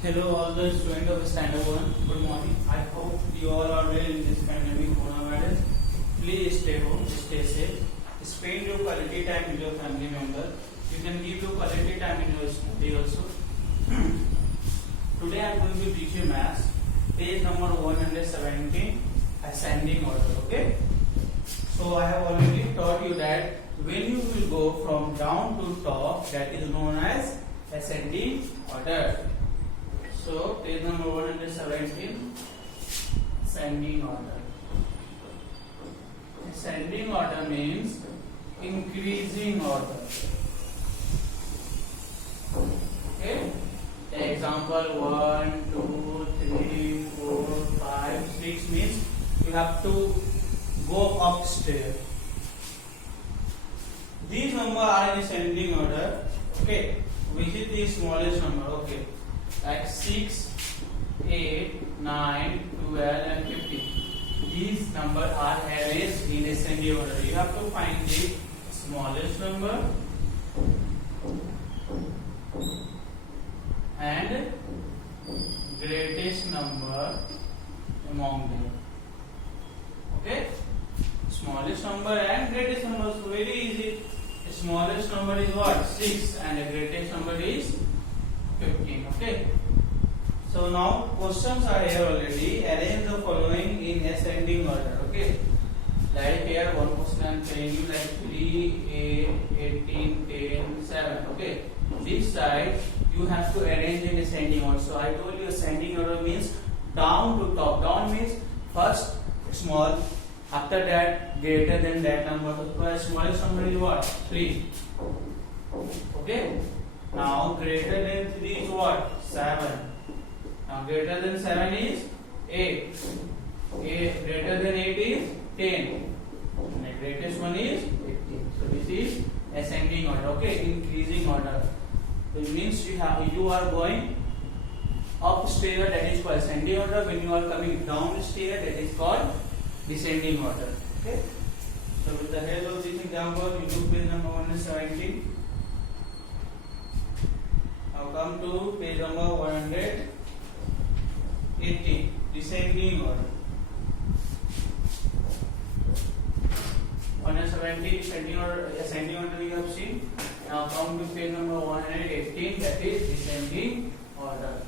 Hello, all the students of Standard 1. Good morning. I hope you all are well in this pandemic coronavirus. Please stay home, stay safe. Spend your quality time with your family member. You can give your quality time in your study also. Today I am going to teach you maths. Page number 117, ascending order. Okay. So I have already taught you that when you will go from down to top, that is known as ascending order. So page number 117, ascending order. Ascending order means increasing order. Okay. Example 1, 2, 3, 4, 5, 6 means you have to go upstairs. These numbers are in ascending order. Okay. Which is the smallest number? Okay. Like 6, 8, 9, 12 and 15. These numbers are arranged in ascending order. You have to find the smallest number and greatest number among them. Okay? Smallest number and greatest number. So very easy. The smallest number is what? 6 and the greatest number is 15. Okay. So now questions are here already. Arrange the following in ascending order. Okay. Like here one question I am telling you like 3, 8, 18, 10, 7. Okay. This side you have to arrange in ascending order. So I told you ascending order means down to top. Down means first small. After that greater than that number. So smallest number is what? 3. Okay. Now greater than 3 is what? 7. Now greater than 7 is 8. Greater than 8 is 10. And the greatest one is 15. So this is ascending order. Okay, increasing order. So it means you are going upstairs, that is called ascending order. When you are coming downstairs, that is called descending order. Okay. So with the help of this example, you do page number 117. Now come to page number 118, descending order. 117 ascending order we have seen. Now come to page number 118, that is descending order.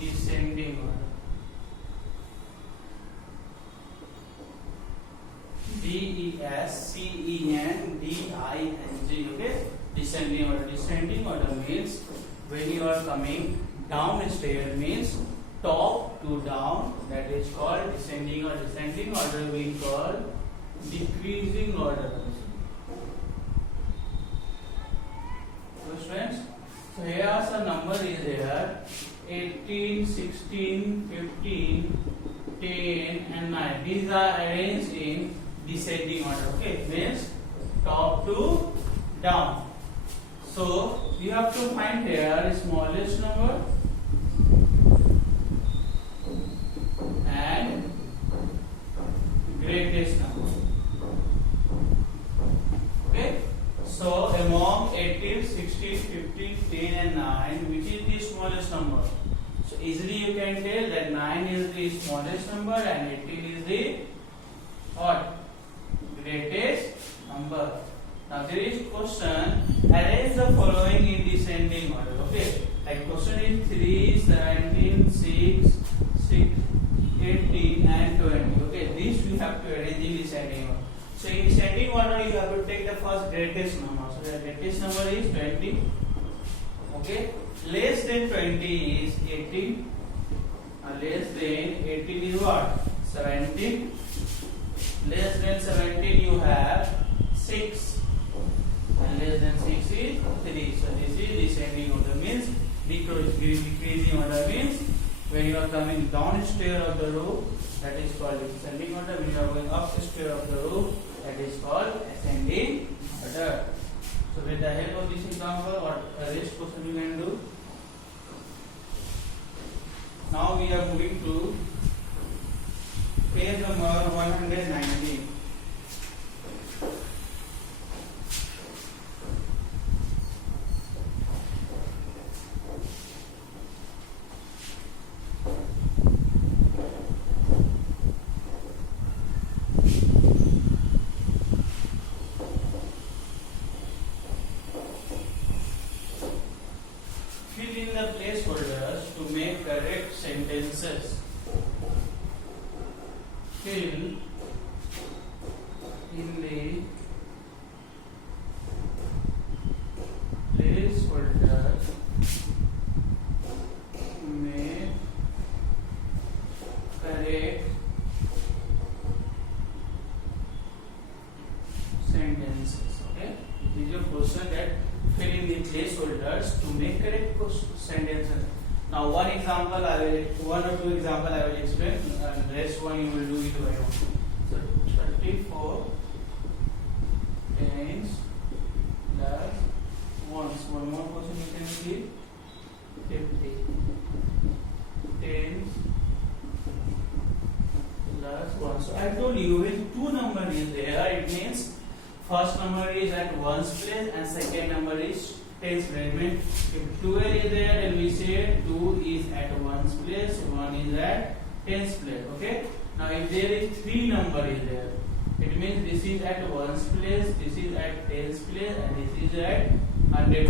Descending order. D-E-S-C-E-N-D-I-N-G. Okay. Descending order. Descending order means when you are coming downstairs means top to down. That is called descending order. Descending order we call decreasing order. So friends, so here some number is there. 18, 16, 15, 10 and 9. These are arranged in descending order. Okay, means top to down. So you have to find here smallest number and greatest number. Okay, so among 18, 16, 15, 10 and 9, which is the smallest number? So easily you can tell that 9 is the smallest number and 18 is the what? Greatest number. Now there is question, arrange the following in descending order. Okay, like question is 3, 17, 6, 18 and 20. Okay, this we have to arrange in descending order. So in descending order you have to take the first greatest number. So the greatest number is 20. Okay, less than 20 is 18. Less than 18 is what? 17. Less than 17 you have 6. And less than 6 is 3. So this is descending order means decreasing order means When you are coming down stair of the row, that is called descending order. When you are going up stair of the row, that is called ascending order. So with the help of this example, what rest question you can do? Now we are moving to page number 190. Fill in the placeholders to make correct sentences. Fill in the placeholders to make correct sentences. Okay, this is a question that fill in the placeholders to make correct sentences. Now one example I will, one or two example I will explain, and rest one you will do it by own. So 34 tens plus ones. One more question you can see. 50 tens plus 1. So I told you when two number is there, it means first number is at ones place and second number is tens place. Means if 12 is there, then we say 2 is at ones place, 1 is at tens place. Okay. Now if there is 3 number is there, it means this is at ones place, this is at tens place, and this is at 100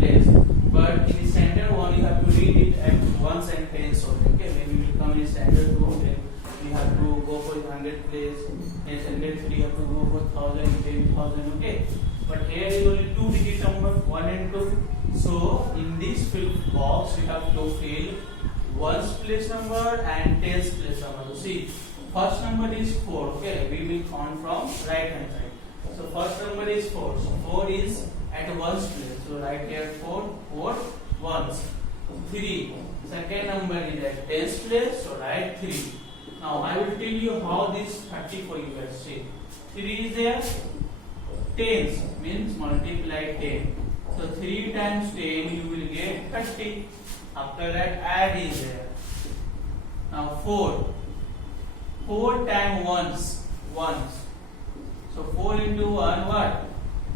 place. But in the standard one, you have to read it at ones and tens only. Okay. When you will come in standard 2, then you have to go for 100 place, and standard 3 you have to go for 1000, 10,000. Okay. But here is only 2 digit number 1 and 2. So in this fill box we have to fill ones place number and tens place number. So see, first number is 4. Okay, we will count from right hand side. So first number is 4. So 4 is at ones place. So write here 4, 4 ones. 3. Second number is at tens place. So write 3. Now I will tell you how this 34 you will see. 3 is there. Tens means multiply 10. So 3 times 10 you will get 30. After that add is there. Now 4. 4 times ones. So 4 into 1 what?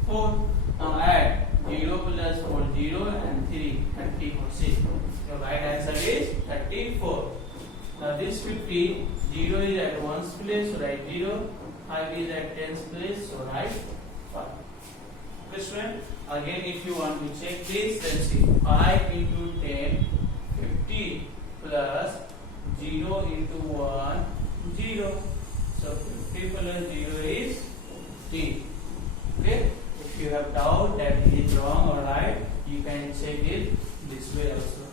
4. Now add 0 plus 4 0 and 3 34. See, your right answer is 34. Now this 50, 0 is at ones place, so write 0. 5 is at tens place, so write 5. Okay, student. Again, if you want to check this, then see 5 into 10, 50 plus 0 into 1, 0. So 50 plus 0 is 3. Okay. If you have doubt that it is wrong or right, you can check it this way also.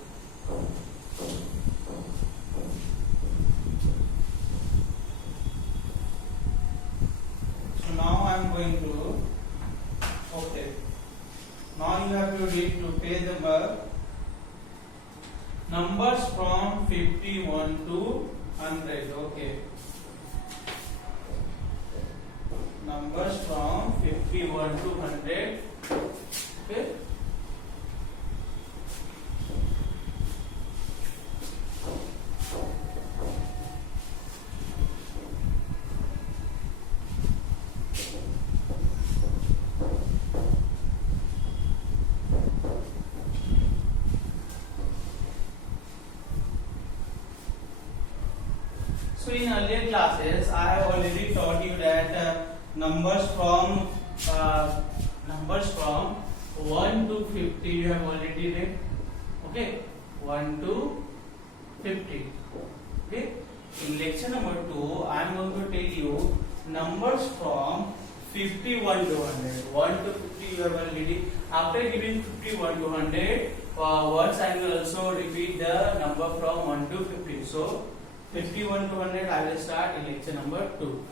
So now I am going to, okay, now you have to read to page number numbers from 51 to 100. Okay, numbers from 51 to 100. Okay. So in earlier classes, I have already taught you that numbers from 1 to 50 you have already read. Okay, 1 to 50. Okay. In lecture number 2, I am going to tell you numbers from 51 to 100. 1 to 50 you have already. After giving 51 to 100, once I will also repeat the number from 1 to 50. So 51 to 100 I will start in lecture number 2.